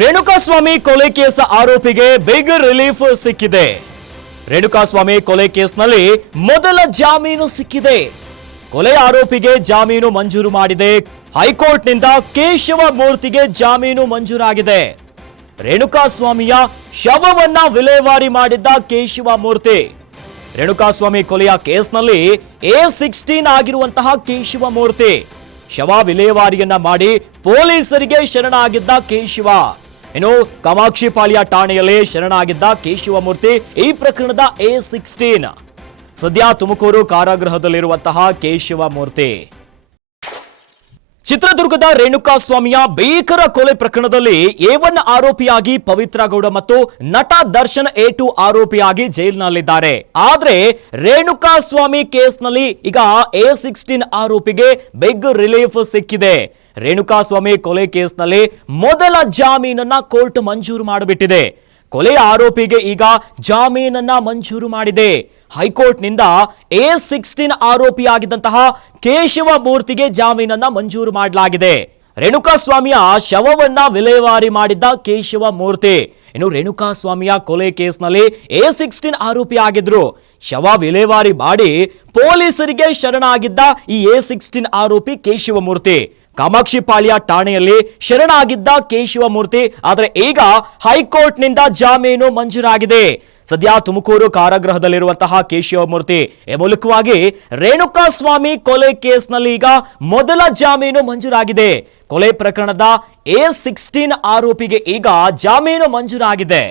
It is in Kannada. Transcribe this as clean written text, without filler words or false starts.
ರೇಣುಕಾಸ್ವಾಮಿ ಕೊಲೆ ಕೇಸ್ ಆರೋಪಿಗೆ ಬಿಗ್ ರಿಲೀಫ್ ಸಿಕ್ಕಿದೆ. ರೇಣುಕಾಸ್ವಾಮಿ ಕೊಲೆ ಕೇಸ್ನಲ್ಲಿ ಮೊದಲ ಜಾಮೀನು ಸಿಕ್ಕಿದೆ. ಕೊಲೆ ಆರೋಪಿಗೆ ಜಾಮೀನು ಮಂಜೂರು ಮಾಡಿದೆ ಹೈಕೋರ್ಟ್ನಿಂದ. ಕೇಶವ ಮೂರ್ತಿಗೆ ಜಾಮೀನು ಮಂಜೂರಾಗಿದೆ. ರೇಣುಕಾಸ್ವಾಮಿಯ ಶವವನ್ನ ವಿಲೇವಾರಿ ಮಾಡಿದ್ದ ಕೇಶವ ಮೂರ್ತಿ. ರೇಣುಕಾಸ್ವಾಮಿ ಕೊಲೆಯ ಕೇಸ್ನಲ್ಲಿ A16 ಆಗಿರುವಂತಹ ಕೇಶವ ಮೂರ್ತಿ ಶವ ವಿಲೇವಾರಿಯನ್ನ ಮಾಡಿ ಪೊಲೀಸರಿಗೆ ಶರಣಾಗಿದ್ದ ಕೇಶವ. ಇನ್ನು ಕಾಮಾಕ್ಷಿಪಾಳ್ಯ ಠಾಣೆಯಲ್ಲಿ ಶರಣಾಗಿದ್ದ ಕೇಶವ ಮೂರ್ತಿ ಈ ಪ್ರಕರಣದ A16. ಸದ್ಯ ತುಮಕೂರು ಕಾರಾಗೃಹದಲ್ಲಿರುವಂತಹ ಕೇಶವ ಮೂರ್ತಿ. ಚಿತ್ರದುರ್ಗದ ರೇಣುಕಾಸ್ವಾಮಿಯ ಭೀಕರ ಕೊಲೆ ಪ್ರಕರಣದಲ್ಲಿ A1 ಆರೋಪಿಯಾಗಿ ಪವಿತ್ರ ಗೌಡ ಮತ್ತು ನಟ ದರ್ಶನ್ A2 ಆರೋಪಿಯಾಗಿ ಜೈಲಿನಲ್ಲಿದ್ದಾರೆ. ಆದ್ರೆ ರೇಣುಕಾಸ್ವಾಮಿ ಕೇಸ್ನಲ್ಲಿ ಈಗ A16 ಆರೋಪಿಗೆ ಬಿಗ್ ರಿಲೀಫ್ ಸಿಕ್ಕಿದೆ. ರೇಣುಕಾಸ್ವಾಮಿ ಕೊಲೆ ಕೇಸ್ನಲ್ಲಿ ಮೊದಲ ಜಾಮೀನನ್ನ ಕೋರ್ಟ್ ಮಂಜೂರು ಮಾಡಿಬಿಟ್ಟಿದೆ. ಕೊಲೆ ಆರೋಪಿಗೆ ಈಗ ಜಾಮೀನನ್ನ ಮಂಜೂರು ಮಾಡಿದೆ. ಹೈಕೋರ್ಟ್ನಿಂದ A16 ಆರೋಪಿಯಾಗಿದ್ದಂತಹ ಕೇಶವ ಮೂರ್ತಿಗೆ ಜಾಮೀನನ್ನ ಮಂಜೂರು ಮಾಡಲಾಗಿದೆ. ರೇಣುಕಾಸ್ವಾಮಿಯ ಶವವನ್ನ ವಿಲೇವಾರಿ ಮಾಡಿದ್ದ ಕೇಶವ ಮೂರ್ತಿ. ಇನ್ನು ರೇಣುಕಾಸ್ವಾಮಿಯ ಕೊಲೆ ಕೇಸ್ನಲ್ಲಿ A16 ಆರೋಪಿ ಆಗಿದ್ರು. ಶವ ವಿಲೇವಾರಿ ಮಾಡಿ ಪೊಲೀಸರಿಗೆ ಶರಣಾಗಿದ್ದ ಈ A16 ಆರೋಪಿ ಕೇಶವ ಮೂರ್ತಿ ಕಾಮಾಕ್ಷಿಪಾಳ್ಯ ಠಾಣೆಯಲ್ಲಿ ಶರಣಾಗಿದ್ದ ಕೇಶವ ಮೂರ್ತಿ. ಆದರೆ ಈಗ ಹೈಕೋರ್ಟ್ನಿಂದ ಜಾಮೀನು ಮಂಜೂರಾಗಿದೆ. ಸದ್ಯ ತುಮಕೂರು ಕಾರಾಗೃಹದಲ್ಲಿರುವಂತಹ ಕೇಶವ ಮೂರ್ತಿ ಈ ಮೂಲಕವಾಗಿ ರೇಣುಕಾಸ್ವಾಮಿ ಕೊಲೆ ಕೇಸ್ನಲ್ಲಿ ಈಗ ಮೊದಲ ಜಾಮೀನು ಮಂಜೂರಾಗಿದೆ. ಕೊಲೆ ಪ್ರಕರಣದ A16 ಆರೋಪಿಗೆ ಈಗ ಜಾಮೀನು ಮಂಜೂರಾಗಿದೆ.